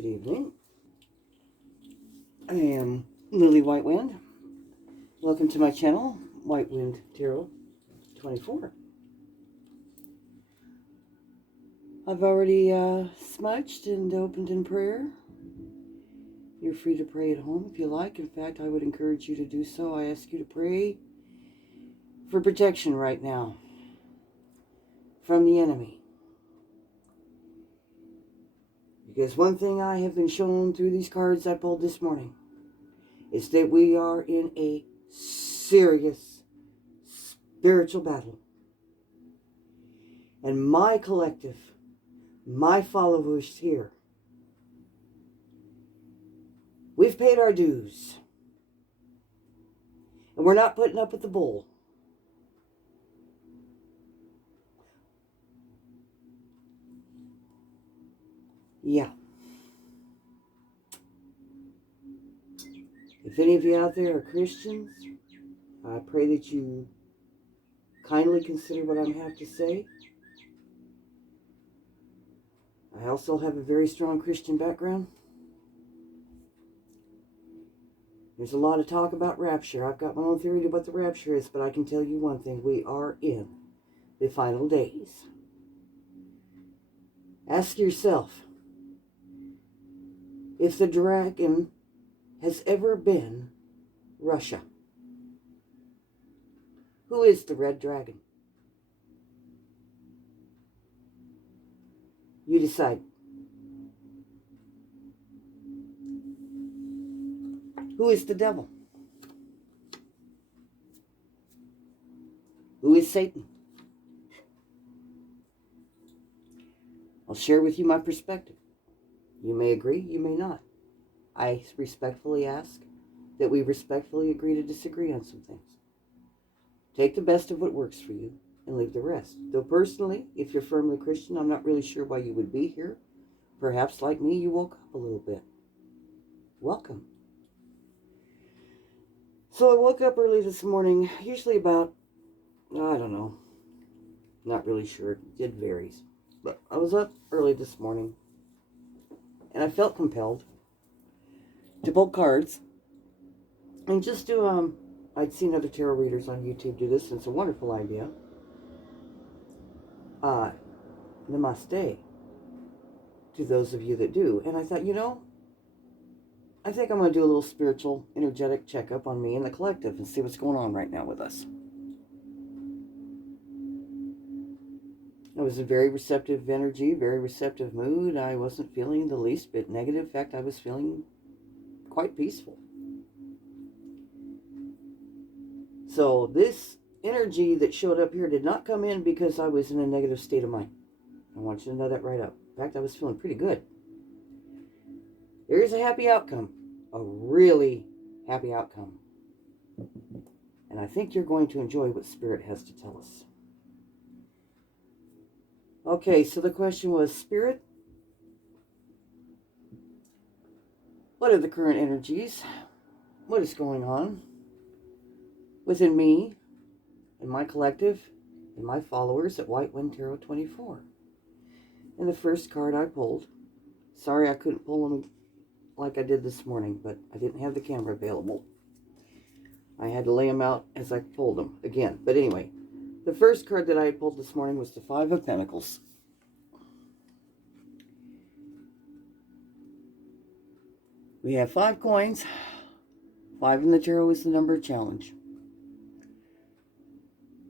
Good evening. I am Lily Whitewind. Welcome to my channel, Whitewind Tarot 24. I've already smudged and opened in prayer. You're free to pray at home if you like. In fact, I would encourage you to do so. I ask you to pray for protection right now from the enemy. Because one thing I have been shown through these cards I pulled this morning is that we are in a serious spiritual battle. And my collective, my followers here, we've paid our dues. And we're not putting up with the bull. Yeah. If any of you out there are Christians, I pray that you kindly consider what I have to say. I also have a very strong Christian background. There's a lot of talk about rapture. I've got my own theory to what the rapture is, but I can tell you one thing. We are in the final days. Ask yourself if the dragon has ever been Russia. Who is the red dragon? You decide. Who is the devil? Who is Satan? I'll share with you my perspective. You may agree, you may not. I respectfully ask that we respectfully agree to disagree on some things. Take the best of what works for you and leave the rest. Though personally, if you're firmly Christian, I'm not really sure why you would be here. Perhaps, like me, you woke up a little bit. Welcome. So I woke up early this morning, usually about, I don't know, not really sure. It varies. But I was up early this morning, and I felt compelled to pull cards and just do, I'd seen other tarot readers on YouTube do this, and it's a wonderful idea. Namaste to those of you that do. And I thought, I think I'm going to do a little spiritual, energetic checkup on me and the collective and see what's going on right now with us. I was in very receptive energy, very receptive mood. I wasn't feeling the least bit negative. In fact, I was feeling quite peaceful. So this energy that showed up here did not come in because I was in a negative state of mind. I want you to know that right up. In fact, I was feeling pretty good. There is a happy outcome. A really happy outcome. And I think you're going to enjoy what Spirit has to tell us. Okay, so the question was, Spirit, what are the current energies? What is going on within me and my collective and my followers at Whitewind Tarot 24? And the first card I pulled, sorry I couldn't pull them like I did this morning, but I didn't have the camera available. I had to lay them out as I pulled them again. But anyway, the first card that I had pulled this morning was the Five of Pentacles. We have 5 coins. 5 in the tarot is the number of challenge.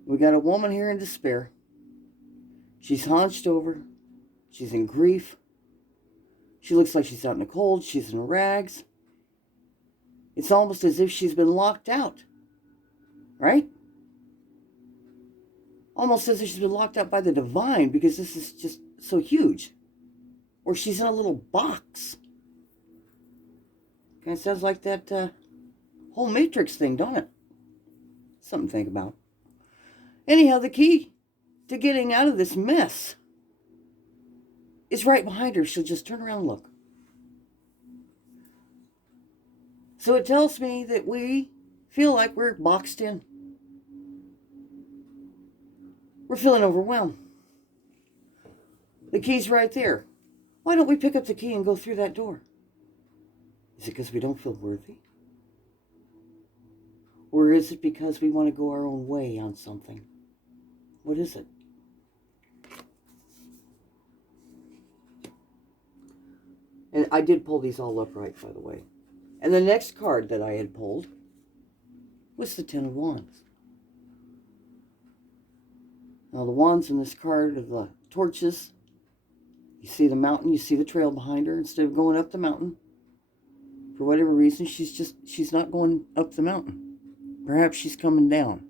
We got a woman here in despair. She's hunched over. She's in grief. She looks like she's out in the cold. She's in rags. It's almost as if she's been locked out. Right? Almost as if she's been locked out by the divine because this is just so huge. Or she's in a little box. Kind of sounds like that whole Matrix thing, don't it? Something to think about. Anyhow, the key to getting out of this mess is right behind her. She'll just turn around and look. So it tells me that we feel like we're boxed in. We're feeling overwhelmed. The key's right there. Why don't we pick up the key and go through that door? Is it because we don't feel worthy? Or is it because we want to go our own way on something? What is it? And I did pull these all upright, by the way. And the next card that I had pulled was the Ten of Wands. Now the wands in this card are the torches. You see the mountain, you see the trail behind her. Instead of going up the mountain, for whatever reason, she's not going up the mountain. Perhaps she's coming down.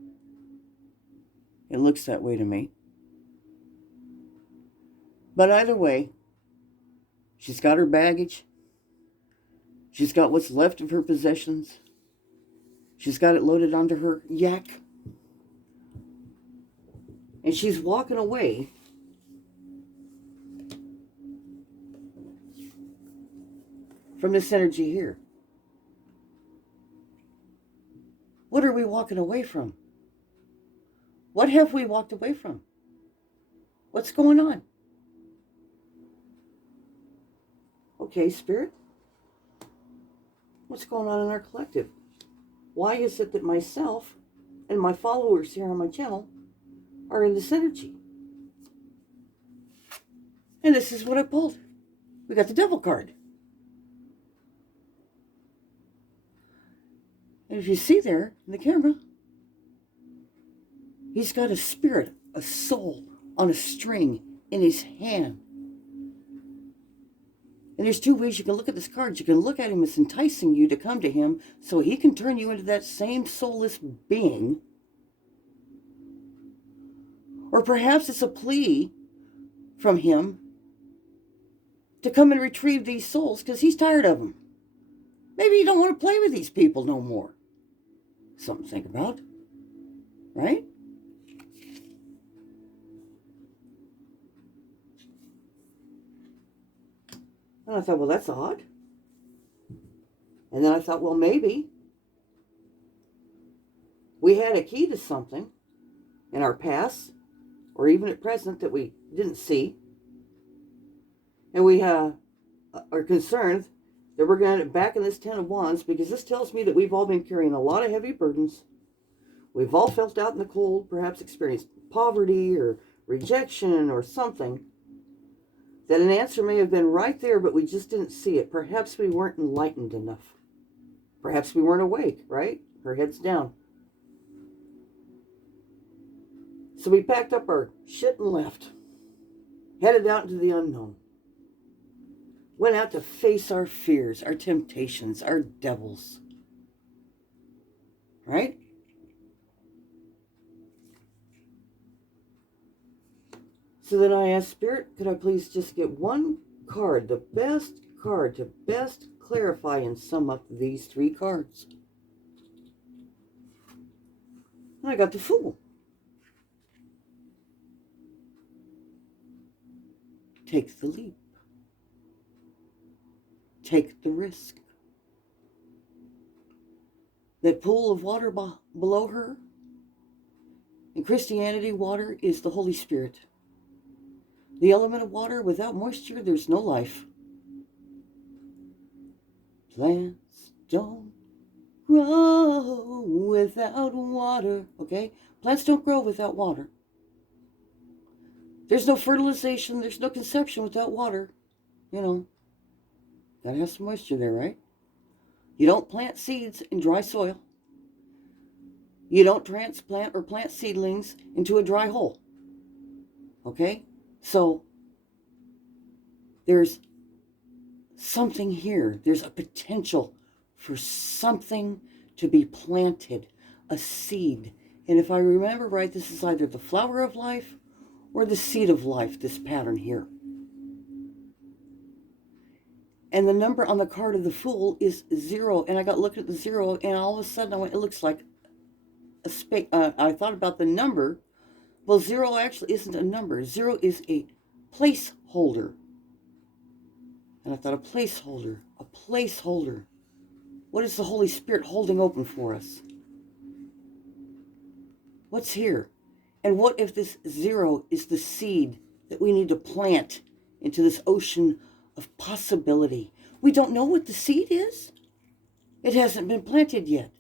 It looks that way to me. But either way, she's got her baggage. She's got what's left of her possessions. She's got it loaded onto her yak. And she's walking away from this energy here. What are we walking away from? What have we walked away from? What's going on? Okay, Spirit. What's going on in our collective? Why is it that myself and my followers here on my channel are in this energy? And this is what I pulled. We got the Devil card. And if you see there in the camera, he's got a spirit, a soul on a string in his hand. And there's two ways you can look at this card. You can look at him as enticing you to come to him so he can turn you into that same soulless being. Or perhaps it's a plea from him to come and retrieve these souls because he's tired of them. Maybe you don't want to play with these people no more. Something to think about, right? And I thought, well, that's odd. And then I thought, well, maybe we had a key to something in our past or even at present that we didn't see. And we are concerned that we're going to get back in this Ten of Wands because this tells me that we've all been carrying a lot of heavy burdens. We've all felt out in the cold, perhaps experienced poverty or rejection or something. That an answer may have been right there, but we just didn't see it. Perhaps we weren't enlightened enough. Perhaps we weren't awake, right? Our heads down. So we packed up our shit and left. Headed out into the unknown. Went out to face our fears, our temptations, our devils. Right? So then I asked Spirit, could I please just get one card, the best card to best clarify and sum up these three cards? And I got the Fool. Take the leap. Take the risk. That pool of water below her, in Christianity, water is the Holy Spirit. The element of water, without moisture, there's no life. Plants don't grow without water, okay? Plants don't grow without water. There's no fertilization, there's no conception without water. You know, gotta have some moisture there, right? You don't plant seeds in dry soil. You don't transplant or plant seedlings into a dry hole. Okay? So, there's something here. There's a potential for something to be planted, a seed. And if I remember right, this is either the flower of life or the seed of life, this pattern here. And the number on the card of the Fool is 0. And I got looking at the 0, and all of a sudden I went, it looks like a space. I thought about the number. Well, 0 actually isn't a number. 0 is a placeholder. And I thought, a placeholder, a placeholder. What is the Holy Spirit holding open for us? What's here? And what if this 0 is the seed that we need to plant into this ocean of possibility. We don't know what the seed is. It hasn't been planted yet.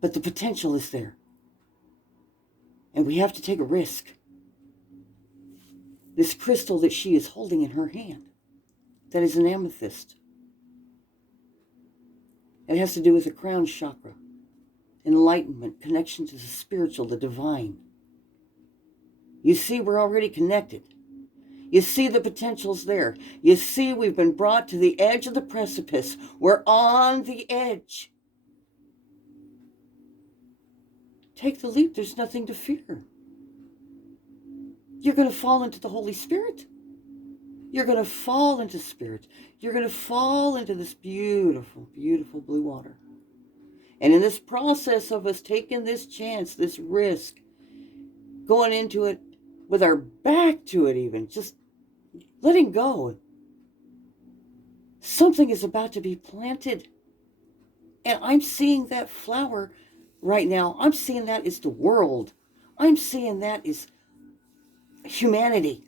But the potential is there. And we have to take a risk. This crystal that she is holding in her hand, that is an amethyst. It has to do with the crown chakra, enlightenment, connection to the spiritual, the divine. You see, we're already connected. You see, the potential's there. You see, we've been brought to the edge of the precipice. We're on the edge. Take the leap. There's nothing to fear. You're going to fall into the Holy Spirit. You're going to fall into spirit. You're going to fall into this beautiful, beautiful blue water. And in this process of us taking this chance, this risk, going into it with our back to it even, just letting go, something is about to be planted. And I'm seeing that flower right now. I'm seeing that is the world. I'm seeing that is humanity.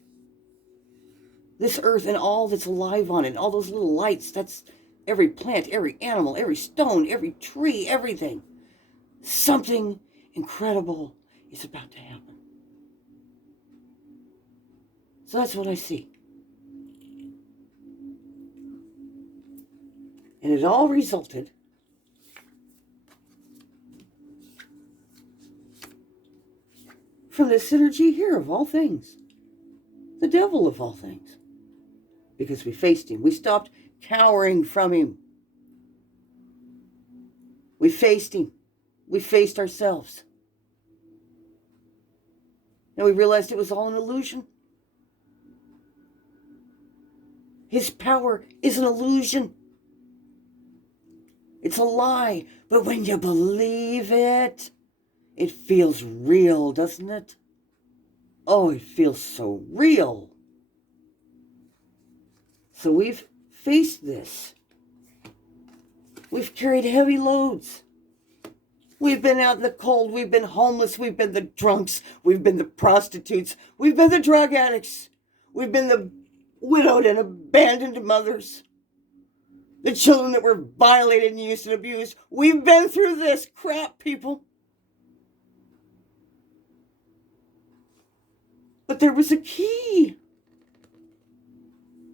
This earth and all that's alive on it, all those little lights, that's every plant, every animal, every stone, every tree, everything. Something incredible is about to happen. So that's what I see. And it all resulted from this synergy here of all things. The devil of all things. Because we faced him. We stopped cowering from him. We faced him. We faced ourselves. And we realized it was all an illusion. His power is an illusion. It's a lie. But when you believe it, it feels real, doesn't it? Oh, it feels so real. So we've faced this. We've carried heavy loads. We've been out in the cold. We've been homeless. We've been the drunks. We've been the prostitutes. We've been the drug addicts. We've been the widowed and abandoned mothers. The children that were violated and used and abused. We've been through this crap, people. But there was a key.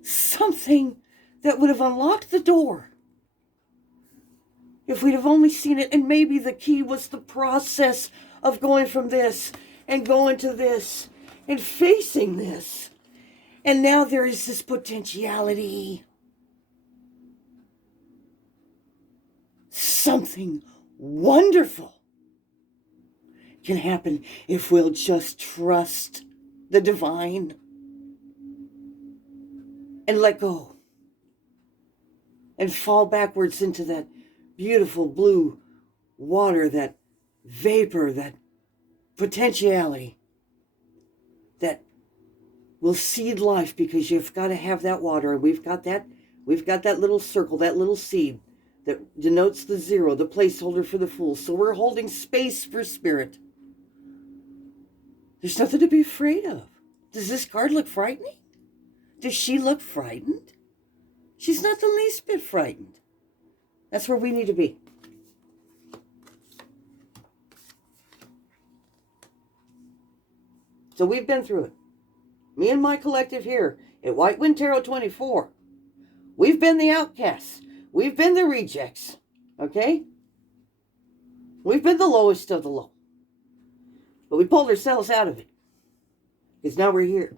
Something that would have unlocked the door. If we'd have only seen it. And maybe the key was the process of going from this and going to this and facing this. And now there is this potentiality. Something wonderful can happen if we'll just trust the divine and let go and fall backwards into that beautiful blue water, that vapor, that potentiality that will seed life, because you've got to have that water. And we've got that little circle, that little seed that denotes the zero, the placeholder for the fool. So we're holding space for spirit. There's nothing to be afraid of. Does this card look frightening? Does she look frightened? She's not the least bit frightened. That's where we need to be. So we've been through it. Me and my collective here at White Wind Tarot 24. We've been the outcasts. We've been the rejects. Okay? We've been the lowest of the low. But we pulled ourselves out of it. Because now we're here.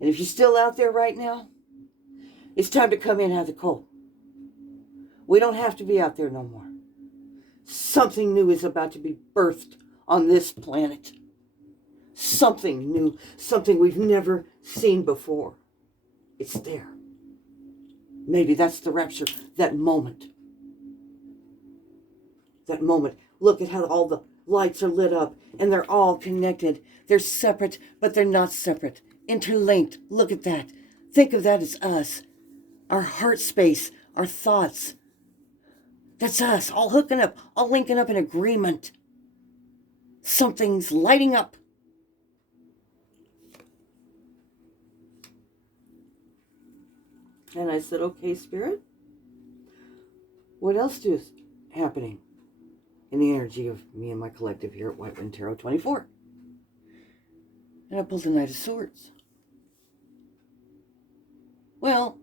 And if you're still out there right now, it's time to come in out of the cold. We don't have to be out there no more. Something new is about to be birthed on this planet. Something new. Something we've never seen before. It's there. Maybe that's the rapture. That moment. That moment. Look at how all the lights are lit up and they're all connected. They're separate, but they're not separate. Interlinked. Look at that. Think of that as us. Our heart space, our thoughts. That's us, all hooking up, all linking up in agreement. Something's lighting up. And I said, okay, Spirit, what else is happening in the energy of me and my collective here at White Wind Tarot 24? And I pulled the Knight of Swords. Well,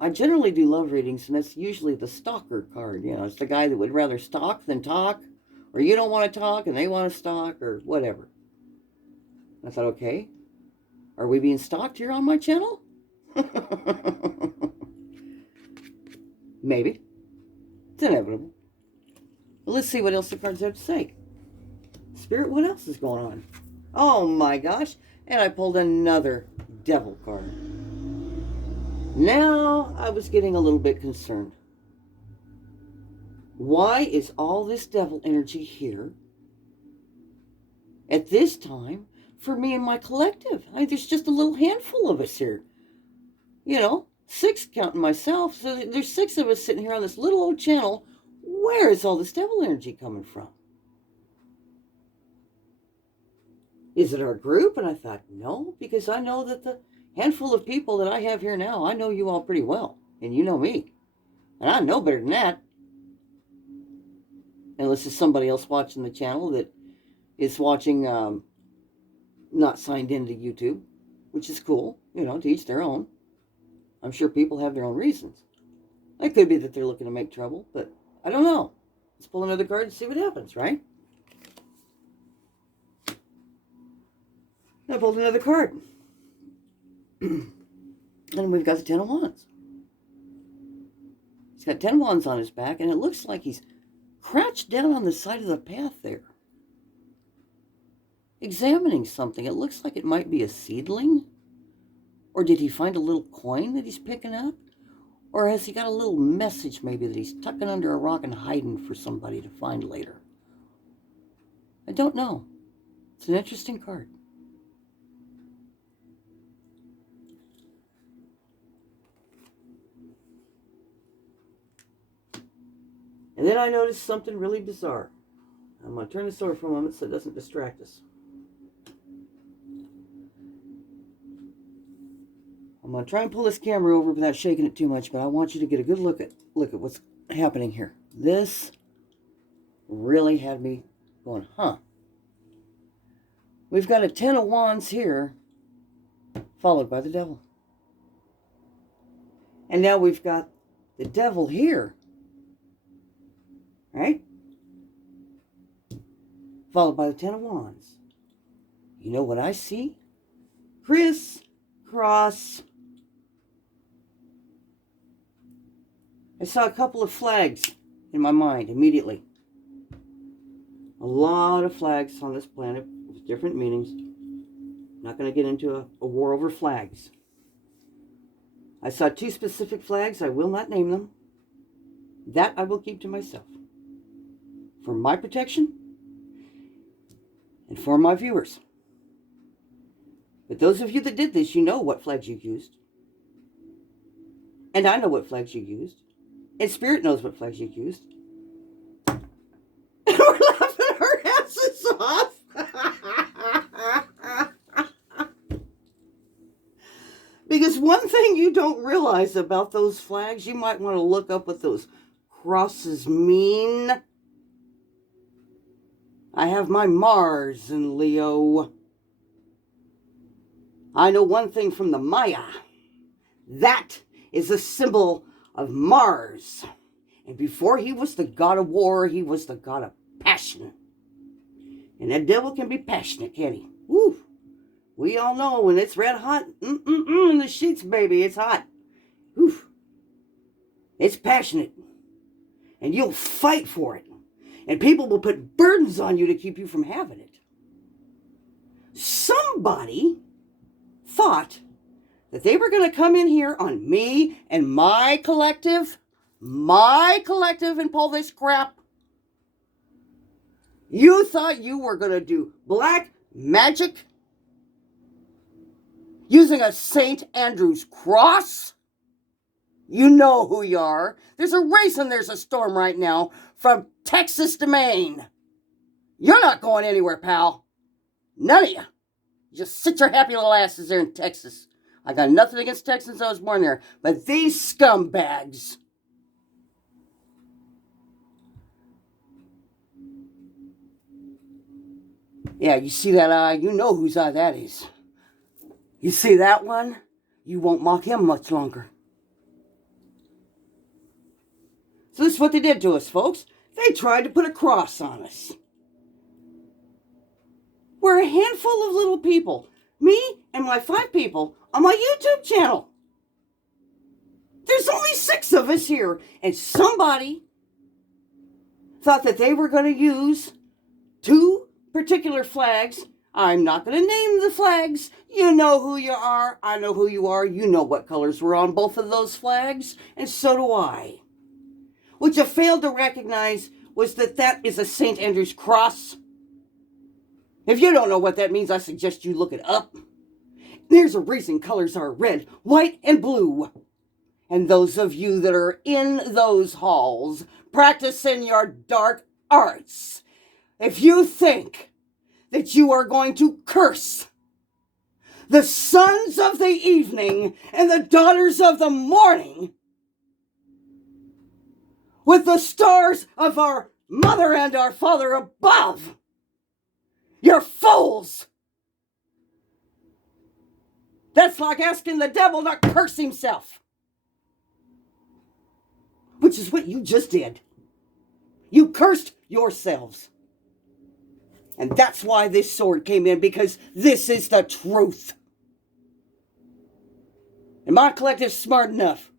I generally do love readings, and that's usually the stalker card. You know, it's the guy that would rather stalk than talk, or you don't want to talk and they want to stalk, or whatever. I thought, okay, are we being stalked here on my channel? Maybe. It's inevitable. But let's see what else the cards have to say. Spirit, what else is going on? Oh my gosh. And I pulled another devil card. Now I was getting a little bit concerned. Why is all this devil energy here at this time for me and my collective? There's just a little handful of us here. You know, 6 counting myself. So there's 6 of us sitting here on this little old channel. Where is all this devil energy coming from? Is it our group? And I thought, no, because I know that the handful of people that I have here now, I know you all pretty well, and you know me. And I know better than that. Unless it's somebody else watching the channel that is watching, not signed into YouTube, which is cool, you know, to each their own. I'm sure people have their own reasons. It could be that they're looking to make trouble, but I don't know. Let's pull another card and see what happens, right? I pulled another card. And we've got the 10 of Wands. He's got 10 wands on his back, and it looks like he's crouched down on the side of the path there, examining something. It looks like it might be a seedling. Or did he find a little coin that he's picking up? Or has he got a little message maybe that he's tucking under a rock and hiding for somebody to find later? I don't know. It's an interesting card. And then I noticed something really bizarre. I'm going to turn this over for a moment so it doesn't distract us. I'm going to try and pull this camera over without shaking it too much, but I want you to get a good look at what's happening here. This really had me going, huh. We've got a 10 of Wands here, followed by the devil. And now we've got the devil here, right? Followed by the 10 of Wands. You know what I see? Crisscross. I saw a couple of flags in my mind immediately. A lot of flags on this planet with different meanings. Not going to get into a war over flags. I saw 2 specific flags. I will not name them. That I will keep to myself. For my protection and for my viewers. But those of you that did this, you know what flags you used. And I know what flags you used. And Spirit knows what flags you used. And we're laughing our asses off. Because one thing you don't realize about those flags, you might want to look up what those crosses mean. I have my Mars in Leo. I know one thing from the Maya. That is a symbol of Mars. And before he was the god of war, he was the god of passion. And that devil can be passionate, can't he? Woo! We all know when it's red hot, in the sheets, baby, it's hot. Woo! It's passionate. And you'll fight for it. And people will put burdens on you to keep you from having it. Somebody thought that they were going to come in here on me and my collective, and pull this crap. You thought you were going to do black magic using a St. Andrew's cross? You know who you are. There's a reason there's a storm right now from Texas to Maine. You're not going anywhere, pal. None of you. Just sit your happy little asses there in Texas I got nothing against Texans. I was born there. But these scumbags. Yeah, you see that eye? You know whose eye that is. You see that one? You won't mock him much longer. So this is what they did to us, folks. They tried to put a cross on us. We're a handful of little people. Me and my 5 people on my YouTube channel. There's only 6 of us here. And somebody thought that they were going to use 2 particular flags. I'm not going to name the flags. You know who you are. I know who you are. You know what colors were on both of those flags. And so do I. What you failed to recognize was that that is a St. Andrew's cross. If you don't know what that means, I suggest you look it up. There's a reason colors are red, white, and blue. And those of you that are in those halls practicing your dark arts, if you think that you are going to curse the sons of the evening and the daughters of the morning with the stars of our mother and our father above, you're fools. That's like asking the devil to curse himself. Which is what you just did. You cursed yourselves. And that's why this sword came in, because this is the truth. And my collective's smart enough.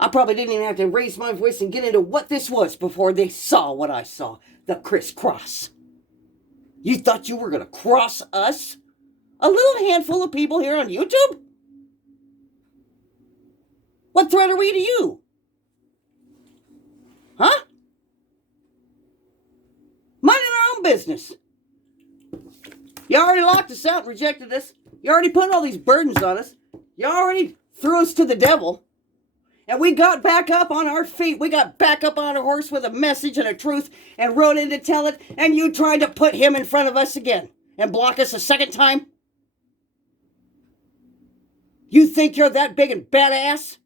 I probably didn't even have to raise my voice and get into what this was before they saw what I saw. The crisscross. You thought you were going to cross us? A little handful of people here on YouTube? What threat are we to you? Huh? Minding our own business. You already locked us out and rejected us. You already put all these burdens on us. You already threw us to the devil. And we got back up on our feet. We got back up on our horse with a message and a truth and rode in to tell it. And you tried to put him in front of us again and block us a second time? You think you're that big and badass?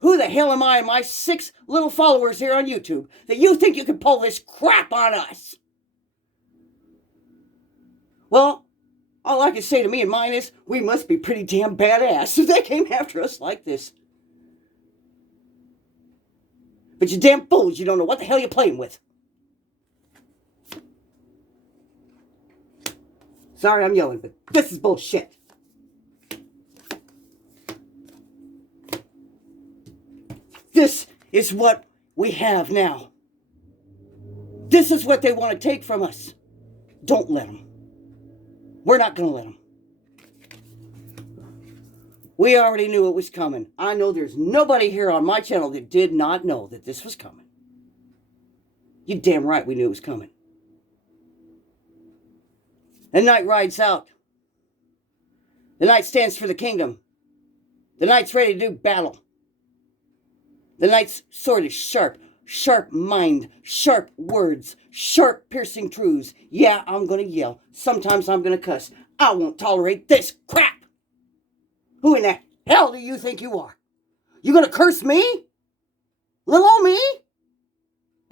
Who the hell am I and my 6 little followers here on YouTube that you think you can pull this crap on us? Well, all I can say to me and mine is, we must be pretty damn badass if they came after us like this. But you damn fools, you don't know what the hell you're playing with. Sorry I'm yelling, but this is bullshit. This is what we have now. This is what they want to take from us. Don't let them. We're not going to let them. We already knew it was coming. I know there's nobody here on my channel that did not know that this was coming. You damn right we knew it was coming. The knight rides out. The knight stands for the kingdom. The knight's ready to do battle. The knight's sword is sharp. Sharp mind. Sharp words. Sharp piercing truths. Yeah, I'm going to yell. Sometimes I'm going to cuss. I won't tolerate this crap. Who in the hell do you think you are? You going to curse me? Little old me?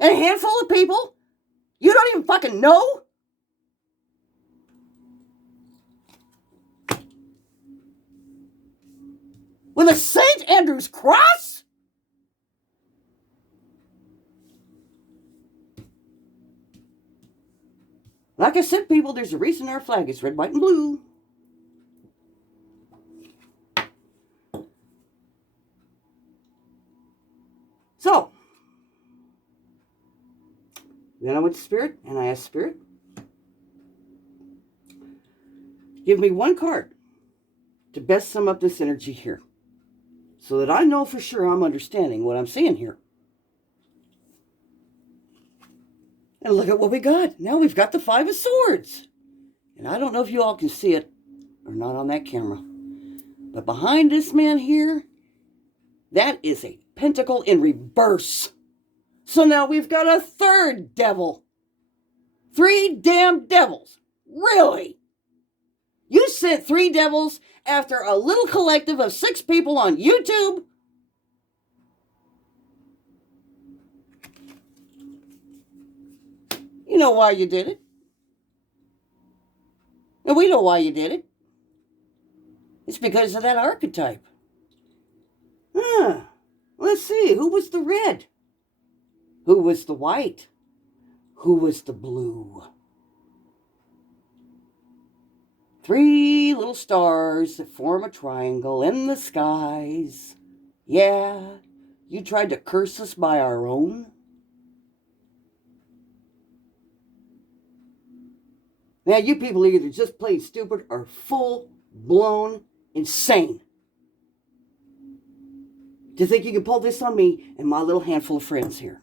And a handful of people? You don't even fucking know? With a St. Andrew's cross? Like I said, people, there's a reason our flag is red, white, and blue. So, then I went to Spirit, and I asked Spirit, give me one card to best sum up this energy here, so that I know for sure I'm understanding what I'm seeing here. And look at what we got. Now we've got the 5 of Swords. And I don't know if you all can see it or not on that camera. But behind this man here, that is a pentacle in reverse. So now we've got a 3rd devil. 3 damn devils. Really? You sent 3 devils after a little collective of 6 people on YouTube. You know why you did it. And we know why you did it. It's because of that archetype. Let's see. Who was the red? Who was the white? Who was the blue? 3 little stars that form a triangle in the skies. Yeah, you tried to curse us by our own. Now, you people are either just plain stupid or full-blown insane to think you can pull this on me and my little handful of friends here.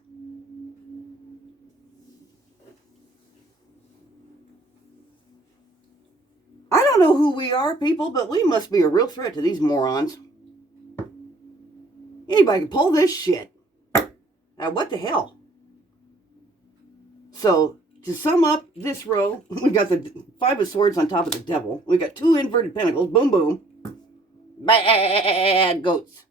I don't know who we are, people, but we must be a real threat to these morons. Anybody can pull this shit. Now, what the hell? So, to sum up this row, we got the 5 of swords on top of the devil. We got 2 inverted pentacles. Boom, boom. Bad goats.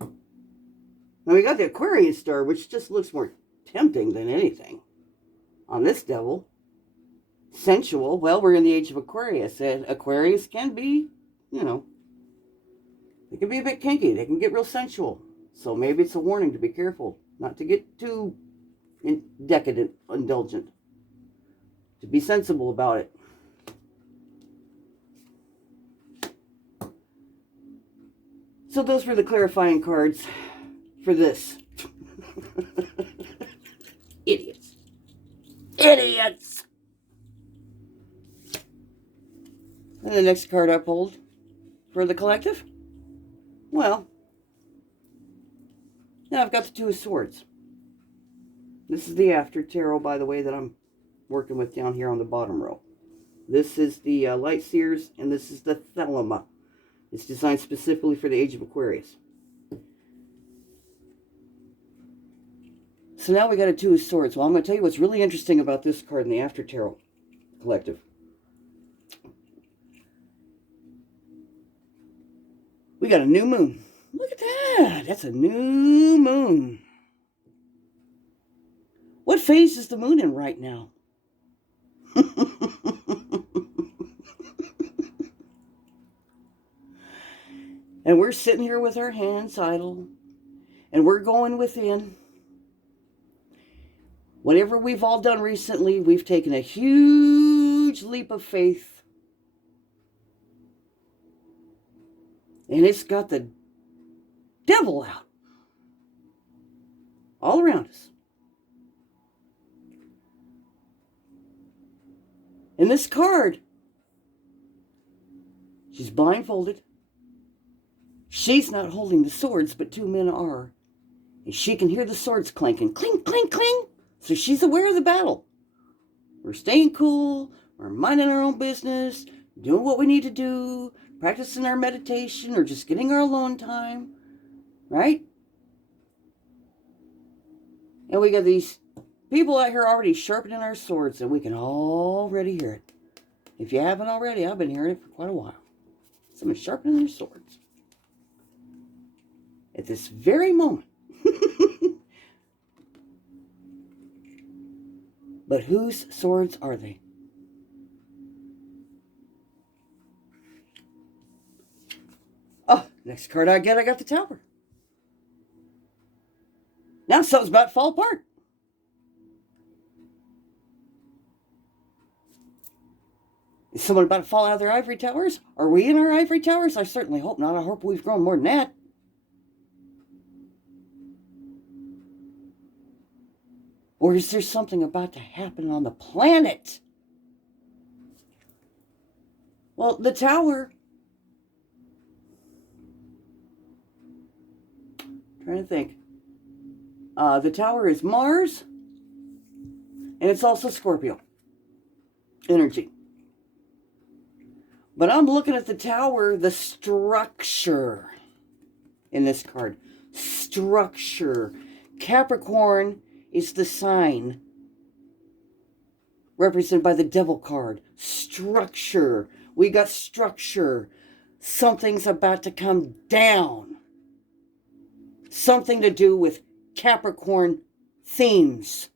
Now we got the Aquarius star, which just looks more tempting than anything on this devil. Sensual. Well, we're in the age of Aquarius, and Aquarius can be, you know, they can be a bit kinky. They can get real sensual. So maybe it's a warning to be careful, not to get too decadent, indulgent, to be sensible about it. So those were the clarifying cards for this. Idiots. Idiots! And the next card I pulled for the collective, well, now I've got the 2 of swords. This is the after tarot, by the way, that I'm working with down here on the bottom row. This is the Light Seers, and this is the Thelema. It's designed specifically for the age of Aquarius. So now we got a 2 of swords. Well, I'm going to tell you what's really interesting about this card in the after tarot collective. We got a new moon. Look at that. That's a new moon. What phase is the moon in right now? And we're sitting here with our hands idle. And we're going within. Whatever we've all done recently, we've taken a huge leap of faith. And it's got the devil out. All around us. And this card, she's blindfolded. She's not holding the swords, but 2 men are. And she can hear the swords clanking. Clink, clink, clink. So she's aware of the battle. We're staying cool. We're minding our own business. Doing what we need to do. Practicing our meditation or just getting our alone time. Right? And we got these people out here already sharpening our swords, and we can already hear it. If you haven't already, I've been hearing it for quite a while. Someone sharpening their swords. At this very moment. But whose swords are they? Oh, next card I got the Tower. Now something's about to fall apart. Is someone about to fall out of their ivory towers? Are we in our ivory towers? I certainly hope not. I hope we've grown more than that. Or is there something about to happen on the planet? Well, the Tower. Trying to think. The Tower is Mars. And it's also Scorpio energy. But I'm looking at the Tower, the structure in this card. Structure. Capricorn is the sign represented by the devil card. Structure. We got structure. Something's about to come down. Something to do with Capricorn themes,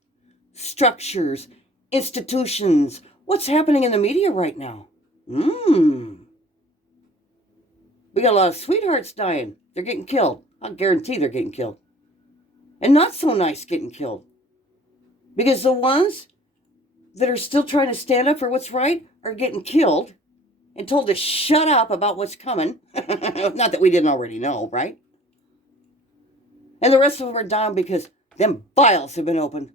structures, institutions. What's happening in the media right now? We got a lot of sweethearts dying. They're getting killed. I'll guarantee they're getting killed. And not so nice getting killed. Because the ones that are still trying to stand up for what's right are getting killed and told to shut up about what's coming. Not that we didn't already know, right? And the rest of them are down because them vials have been opened.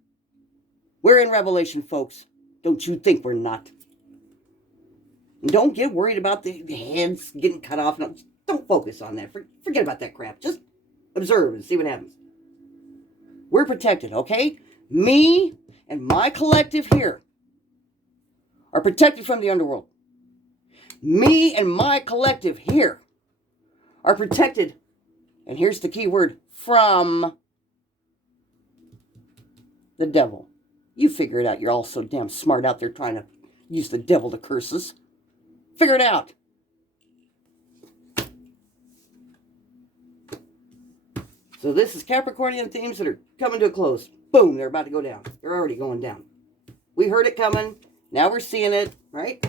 We're in Revelation, folks. Don't you think we're not? And don't get worried about the heads getting cut off. No, don't focus on that. Forget about that crap. Just observe and see what happens. We're protected, okay? Me and my collective here are protected from the underworld. Me and my collective here are protected, and here's the key word, from the devil. You figure it out. You're all so damn smart out there trying to use the devil to curse us. Figure it out. So this is Capricornian themes that are coming to a close. Boom, they're about to go down. They're already going down. We heard it coming. Now we're seeing it, right?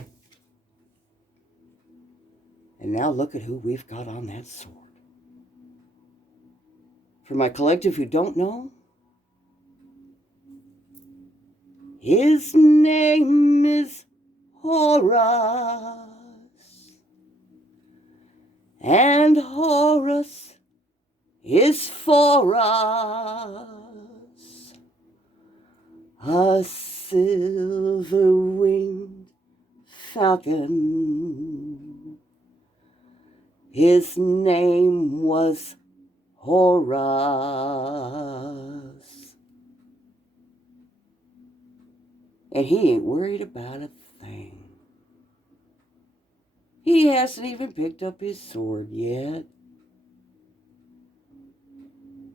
And now look at who we've got on that sword. For my collective who don't know, his name is Horus. And Horus is for us a silver-winged falcon. His name was Horus. And he ain't worried about a thing. He hasn't even picked up his sword yet.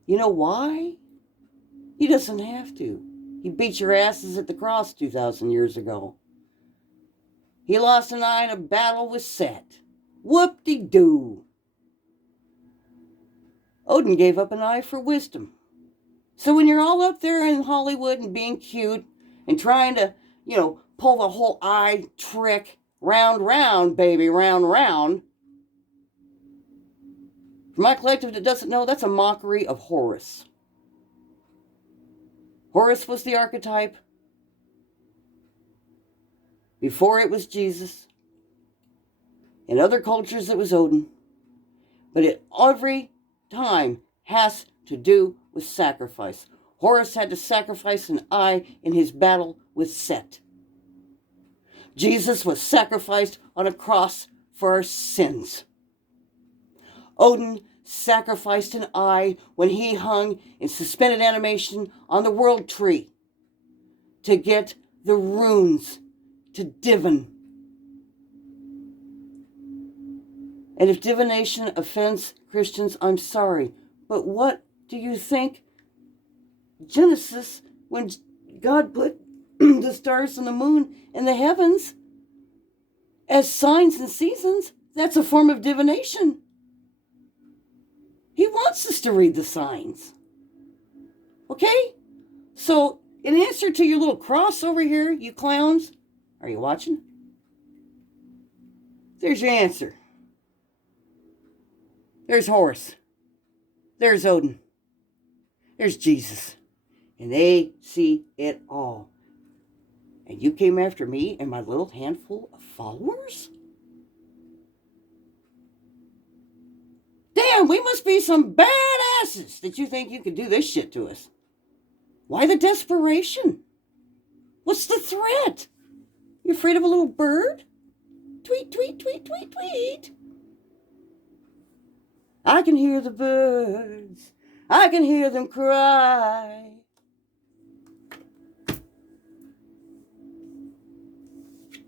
You know why? He doesn't have to. He beat your asses at the cross 2,000 years ago. He lost an eye in a battle with Set. Whoop-de-doo. Odin gave up an eye for wisdom. So when you're all up there in Hollywood and being cute and trying to, pull the whole eye trick, round, baby, round. For my collective that doesn't know, that's a mockery of Horus. Horus was the archetype. Before it was Jesus. In other cultures it was Odin. But it every time has to do with sacrifice. Horus had to sacrifice an eye in his battle with Set. Jesus was sacrificed on a cross for our sins. Odin sacrificed an eye when he hung in suspended animation on the world tree to get the runes to divine. And if divination offends Christians, I'm sorry. But what do you think Genesis, when God put the stars and the moon in the heavens as signs and seasons, that's a form of divination. He wants us to read the signs. Okay? So, in answer to your little cross over here, you clowns, are you watching? There's your answer. There's Horus. There's Odin. There's Jesus. And they see it all. And you came after me and my little handful of followers? Damn, we must be some badasses that you think you could do this shit to us. Why the desperation? What's the threat? You afraid of a little bird? Tweet, tweet, tweet, tweet, tweet. I can hear the birds. I can hear them cry.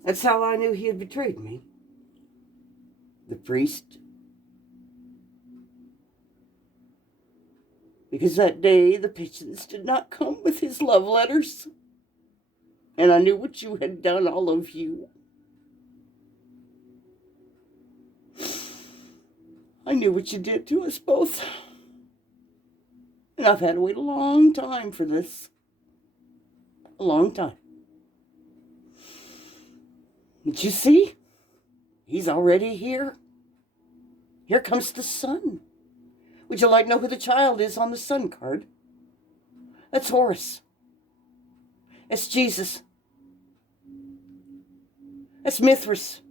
That's how I knew he had betrayed me. The priest. Because that day the pigeons did not come with his love letters. And I knew what you had done, all of you. I knew what you did to us both. And I've had to wait a long time for this. A long time. Did you see? He's already here. Here comes the sun. Would you like to know who the child is on the sun card? That's Horus. That's Jesus. That's Mithras.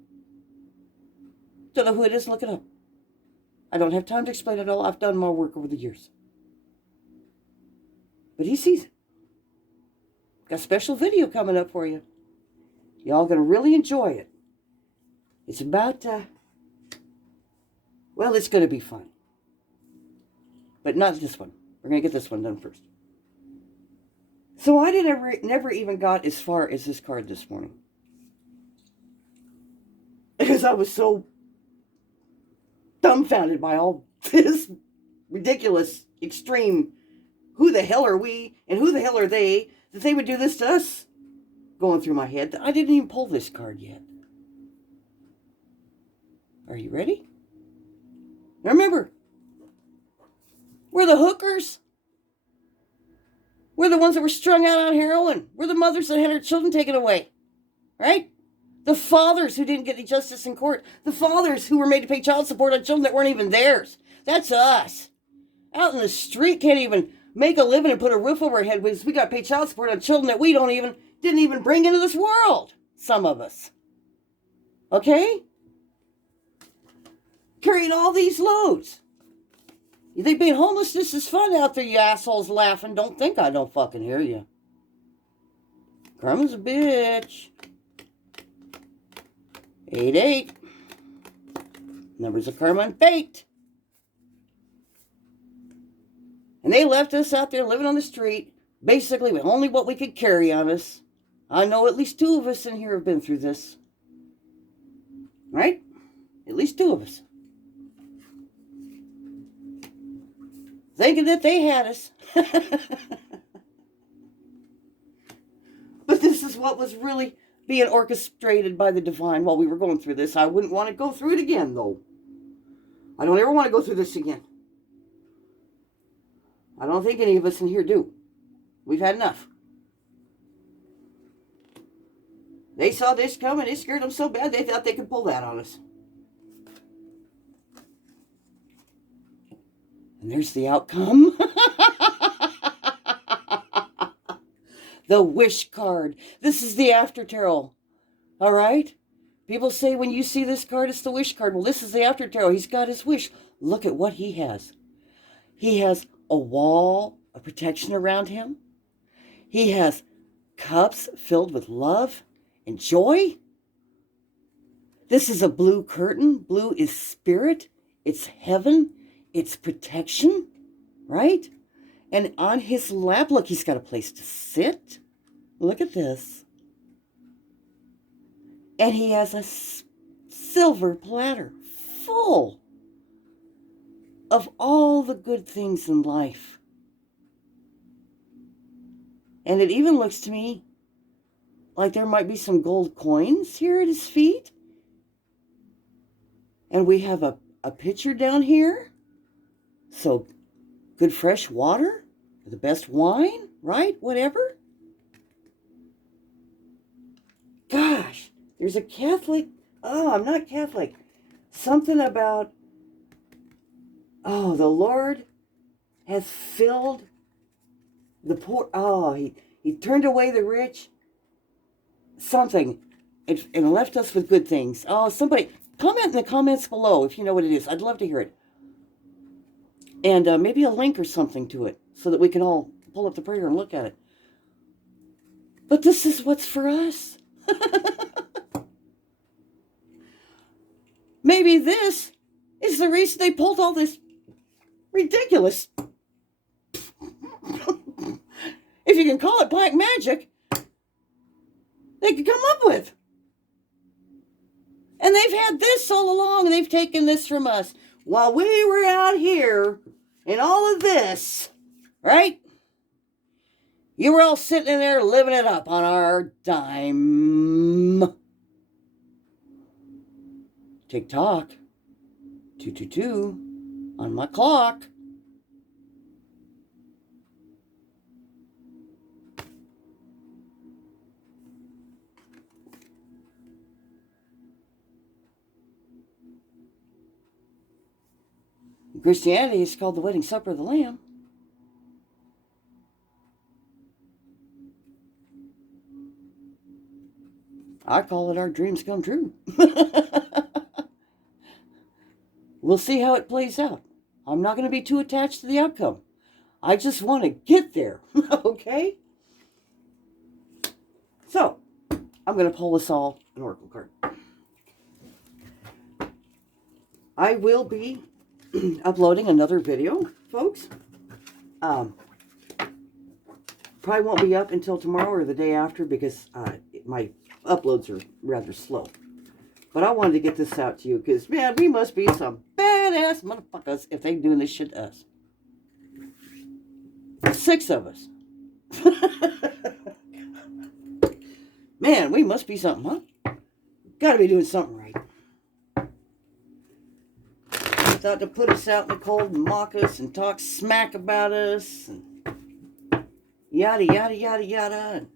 Don't know who it is? Look it up. I don't have time to explain it all. I've done more work over the years. But he sees it. Got a special video coming up for you. Y'all going to really enjoy it. It's about, well, it's going to be fun. But not this one. We're going to get this one done first. So I never even got as far as this card this morning. Because I was so dumbfounded by all this ridiculous, extreme, who the hell are we and who the hell are they, that they would do this to us, going through my head. I didn't even pull this card yet. Are you ready? Now remember, we're the hookers. We're the ones that were strung out on heroin. We're the mothers that had our children taken away. Right? The fathers who didn't get any justice in court. The fathers who were made to pay child support on children that weren't even theirs. That's us. Out in the street, can't even make a living and put a roof over our head because we got to pay child support on children that we didn't even bring into this world. Some of us. Okay? Carrying all these loads. You think being homelessness is fun out there, you assholes laughing? Don't think I don't fucking hear you. Karma's a bitch. 88. Numbers of karma and fate. And they left us out there living on the street, basically with only what we could carry on us. I know at least 2 of us in here have been through this. Right? At least 2 of us. Thinking that they had us. But this is what was really being orchestrated by the divine while we were going through this. I wouldn't want to go through it again, though. I don't ever want to go through this again. I don't think any of us in here do. We've had enough. They saw this coming. It scared them so bad they thought they could pull that on us. And there's the outcome. The wish card. This is the after tarot. All right? People say when you see this card, it's the wish card. Well, this is the after tarot. He's got his wish. Look at what he has. He has a wall of protection around him. He has cups filled with love and joy. This is a blue curtain. Blue is spirit. It's heaven. It's protection, right? And on his lap, look, he's got a place to sit. Look at this. And he has a silver platter full of all the good things in life. And it even looks to me like there might be some gold coins here at his feet. And we have a pitcher down here. So, good fresh water, the best wine, right? Whatever. Gosh, there's a Catholic. Oh, I'm not Catholic. Something about, oh, the Lord has filled the poor. Oh, he turned away the rich. Something. And left us with good things. Oh, somebody, comment in the comments below if you know what it is. I'd love to hear it. And maybe a link or something to it so that we can all pull up the prayer and look at it. But this is what's for us. Maybe this is the reason they pulled all this ridiculous, if you can call it black magic, they could come up with. And they've had this all along, and they've taken this from us. While we were out here in all of this, right? You were all sitting in there living it up on our dime. Tick-tock. 222 on my clock. In Christianity, it's called the wedding supper of the Lamb. I call it our dreams come true. We'll see how it plays out. I'm not going to be too attached to the outcome. I just want to get there, okay? So, I'm going to pull us all an oracle card. I will be uploading another video, folks. Probably won't be up until tomorrow or the day after because my uploads are rather slow. But I wanted to get this out to you because, man, we must be some badass motherfuckers if they doing this shit to us. 6 of us. Man, we must be something, huh? Gotta be doing something right. Thought to put us out in the cold and mock us and talk smack about us and yada, yada, yada, yada. And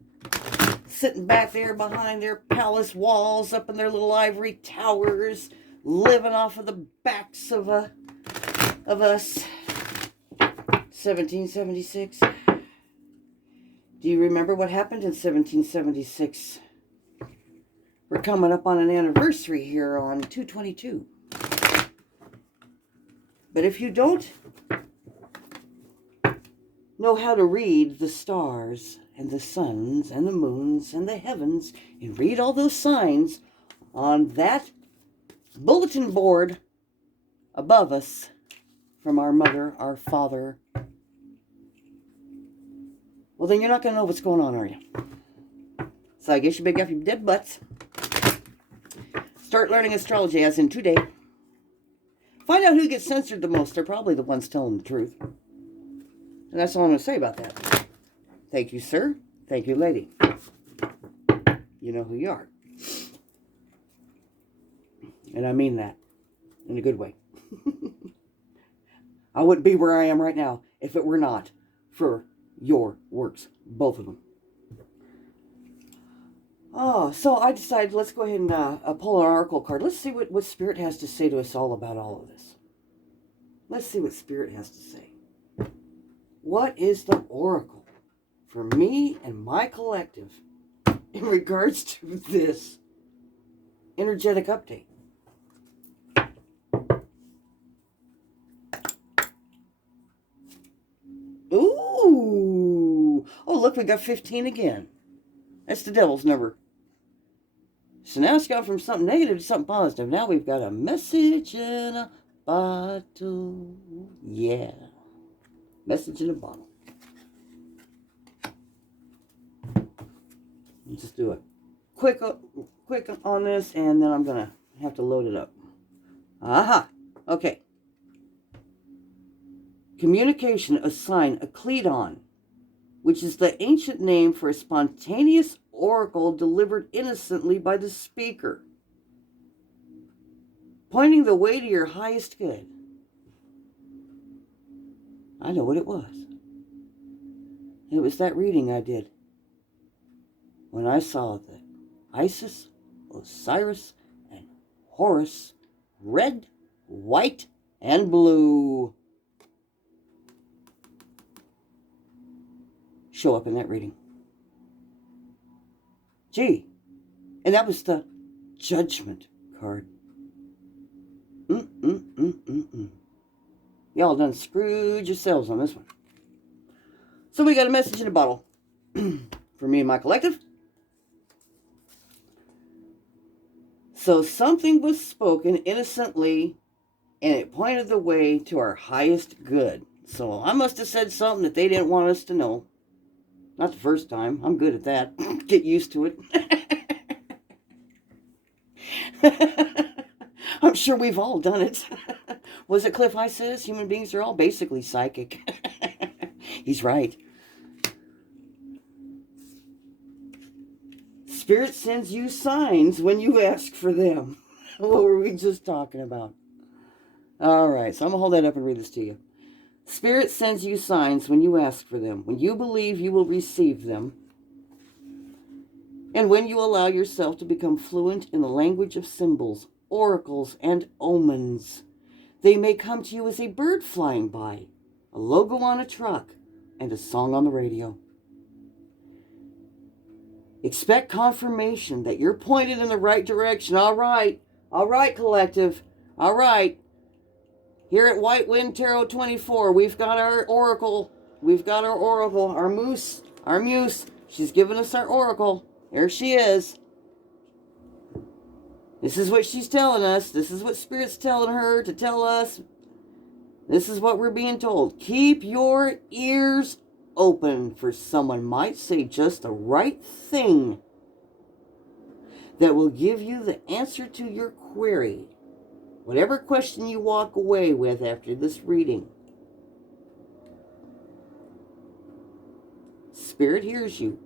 sitting back there behind their palace walls up in their little ivory towers, living off of the backs of us. 1776. Do you remember what happened in 1776? We're coming up on an anniversary here on 2/22. But if you don't know how to read the stars and the suns and the moons and the heavens and read all those signs on that bulletin board above us from our mother, our father, well, then you're not going to know what's going on, are you? So I guess you big up your dead butts. Start learning astrology as in today. Find out who gets censored the most. They're probably the ones telling the truth. And that's all I'm going to say about that. Thank you, sir. Thank you, lady. You know who you are. And I mean that in a good way. I wouldn't be where I am right now if it were not for your works. Both of them. Oh, so I decided let's go ahead and pull an oracle card. Let's see what Spirit has to say to us all about all of this. Let's see what Spirit has to say. What is the oracle for me and my collective in regards to this energetic update? Ooh! Oh, look, we got 15 again. That's the devil's number. So now it's gone from something negative to something positive. Now we've got a message in a bottle. Yeah. Message in a bottle. Let's just do a quick on this, and then I'm going to have to load it up. Aha. Okay. Communication, a sign, a Cledon, which is the ancient name for a spontaneous oracle delivered innocently by the speaker, pointing the way to your highest good. I know what it was. It was that reading I did when I saw that Isis, Osiris, and Horus, red, white, and blue, show up in that reading. Gee, and that was the Judgment card. Y'all done screwed yourselves on this one. So we got a message in a bottle for me and my collective. So something was spoken innocently, and it pointed the way to our highest good. So I must have said something that they didn't want us to know. Not the first time. I'm good at that. Get used to it. I'm sure we've all done it. Was it Cliff High says human beings are all basically psychic? He's right. Spirit sends you signs when you ask for them. What were we just talking about? All right, so I'm going to hold that up and read this to you. Spirit sends you signs when you ask for them, when you believe you will receive them, and when you allow yourself to become fluent in the language of symbols, oracles, and omens. They may come to you as a bird flying by, a logo on a truck, and a song on the radio. Expect confirmation that you're pointed in the right direction. All right, collective. All right. Here at White Wind Tarot 24, we've got our oracle. Our muse. She's giving us our oracle. There she is. This is what she's telling us. This is what Spirit's telling her to tell us. This is what we're being told. Keep your ears open, for someone might say just the right thing that will give you the answer to your query. Whatever question you walk away with after this reading, Spirit hears you.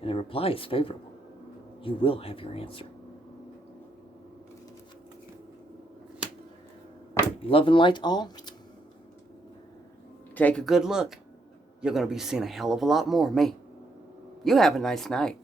And the reply is favorable. You will have your answer. Love and light all. Take a good look. You're going to be seeing a hell of a lot more of me. You have a nice night.